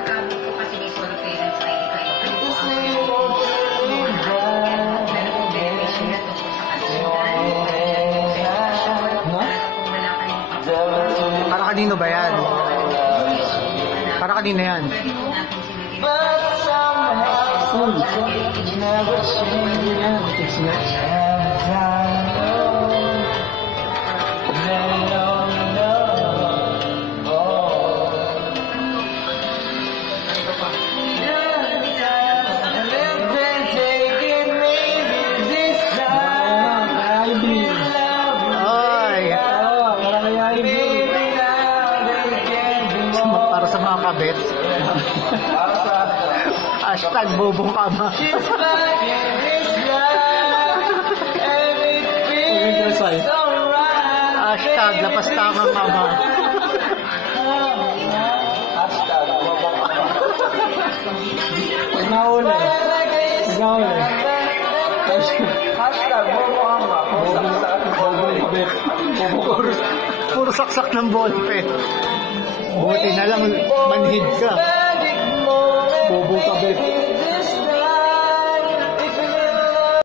pagkabot po kasi ni solo parents ay kayo. Meron po damage na ito po sa kasundan. Para kanino ba yan? Para kanino yan? Para sa mga kabit. Hashtag bobong kama. Hashtag lapas tamang mama. Nahuli. Hashtag bobong kama. Puro saksak ng ballpen. Buti na lang manhid ka. Bobo kabit.